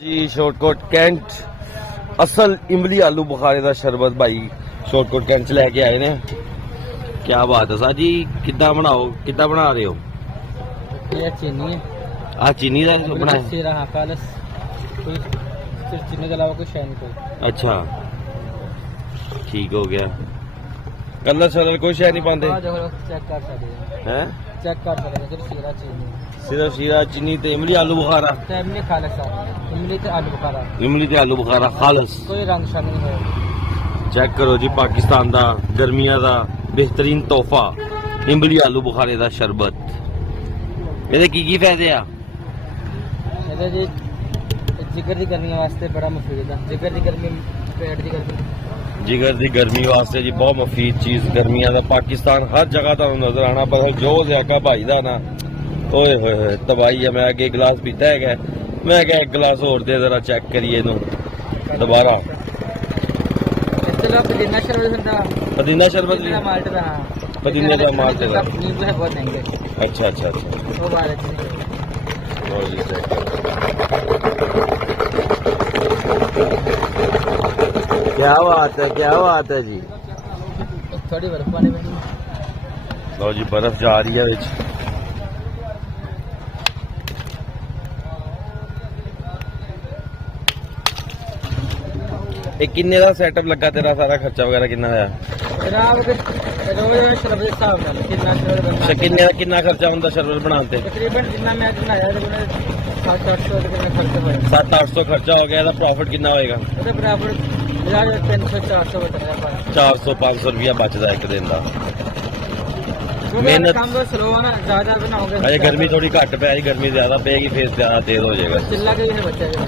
ਜੀ shortcut cantt ਅਸਲ ਇਮਲੀ ਆਲੂ ਬੁਖਾਰੇ ਦਾ ਸ਼ਰਬਤ ਭਾਈ ਸ਼ਾਰਟਕਟ ਕੈਂਟ ਚ ਲੈ ਕੇ ਆਏ ਨੇ। ਕੀ ਬਾਤ ਹੈ ਸਾਜੀ, ਕਿੱਦਾਂ ਬਣਾ ਰਹੇ ਹੋ? ये चीनी है, ਆ ਚੀਨੀ ਦਾ ਬਣਾਇਆ? सिरा हाँ कालस, कोई सिर्फ चीनी के अलावा कोई शय नहीं कोई। अच्छा ठीक हो गया। कलर शलर कोई शय नहीं पाते हाँ देखो चेक कर सकते हैं, हैं? चेक कर सकते हैं सिर्फ सिरा चीनी सिर्फ शीरा चीनी ते इमली आलू बुखारा, तो इमली खालस इमली तो आलू बुखारा, इमली ते आलू बुखारा खालस। कोई रंग शान नहीं है। चेक करो जी, पाकिस्तान दा गर्मियां दा बेहतरीन तोहफा इमली आलू बुखारे दा शरबत। ਇਹਦੇ ਕੀ ਫਾਇਦੇ ਆ? ਇਹਦਾ ਜੀ ਜਿਗਰ ਦੀ ਗਰਮੀ ਵਾਸਤੇ ਬੜਾ ਮੁਫੀਦ ਹੈ। ਜਿਗਰ ਦੀ ਗਰਮੀ, ਪੇਟ ਦੀ ਗਰਮੀ, जिगर की गर्मी वास्ते जी बहुत मुफीद चीज। गर्मियां दा पाकिस्तान हर जगह तुहानू नजर आना, पर जो ज़्यादा भाई दा ना ओए होए तबाही है। मैं अगे गिलास पीता है, मैं क्या एक गिलास और दे जरा चेक करिए इनू दोबारा। इसके अलावा पुदीना शरबत ਹੁੰਦਾ, पुदीना शरबत पुदीना माल्ट ਦਾ, पुदीने का माल्ट का। नींबू है बहुत महंगे, अच्छा अच्छा अच्छा वो बात है। और जी चेक करो। क्या बात है जी। थोड़ी बर्फ पानी में लो जी बर्फ जा रही है विच। ਇਹ ਕਿੰਨੇ ਦਾ ਸੈਟਅਪ ਲੱਗਾ ਤੇਰਾ? ਸਾਰਾ ਖਰਚਾ ਵਗੈਰਾ ਕਿੰਨਾ ਆਇਆ? ਜਨਾਬ ਰੋਜ਼ ਸ਼ਰਬਤ ਦੇ ਹਿਸਾਬ ਨਾਲ ਕਿੰਨਾ ਸ਼ਰਬਤ ਕਿੰਨਾ ਖਰਚਾ ਹੁੰਦਾ ਸ਼ਰਬਤ ਬਣਾਉਣ ਤੇ? ਤਕਰੀਬਨ ਜਿੰਨਾ ਮੈਂ ਬਣਾਇਆ ਉਹਦੇ 700-800 ਰੁਪਏ ਦਾ ਖਰਚਾ ਹੋਇਆ। 700-800 ਖਰਚਾ ਹੋ ਗਿਆ। ਇਹਦਾ ਪ੍ਰੋਫਿਟ ਕਿੰਨਾ ਹੋਏਗਾ? ਉਹਦੇ ਬਰਾਬਰ 300-400 ਬਚਦਾ। 400-500 ਰੁਪਇਆ ਬਚਦਾ ਇੱਕ ਦਿਨ ਦਾ। ਮਿਹਨਤ ਕੰਮ ਸਲੋ ਨਾ, ਜ਼ਿਆਦਾ ਬਣਾਓਗੇ ਅਜੇ ਗਰਮੀ ਥੋੜੀ ਘੱਟ ਪੈ ਰਹੀ, ਗਰਮੀ ਜ਼ਿਆਦਾ ਪਏਗੀ ਫੇਰ ਜ਼ਿਆਦਾ ਤੇਜ਼ ਹੋ ਜਾਏਗਾ। ਚਿੱਲਾ ਕੇ ਇਹ ਬੱਚਾ ਜੀ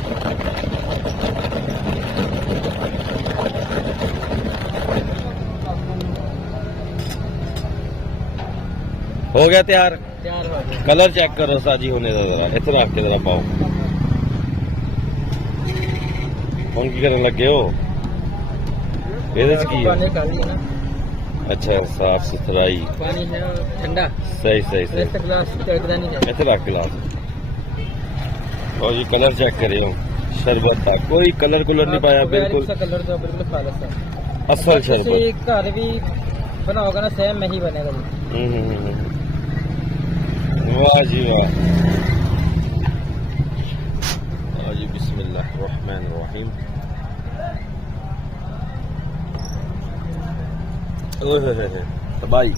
हो गया तैयार। ਤਿਆਰ ਹੋ ਗਿਆ। कलर चेक करो साजी होने का जरा, इतना रख के जरा पाओ। ਹੁਣ ਕੀ ਕਰਨ ਲੱਗੇ ਹੋ? ਇਹਦੇ ਚ ਕੀ पानी ਹੈ? काली है ना, ਅੱਛਾ ਸਾਫ ਸੁਥਰਾਈ। पानी है ठंडा, सही सही सही। इसका गिलास टेकदा नहीं है। ਇੱਥੇ ਰੱਖ गिलास। और जी कलर चेक करियो शरबत का, कोई कलर कुलर नहीं पाया, बिल्कुल कलर तो बिल्कुल खालस है। असल शरबत। ਤੁਸੀਂ ਘਰ ਵੀ ਬਣਾਓਗੇ ਨਾ ਸੇਮ ਨਹੀਂ ਬਣੇਗਾ ਜੀ। वाह जी वाह। जी बिस्मिल्लाह रहमान रहीम। ओए तबाही।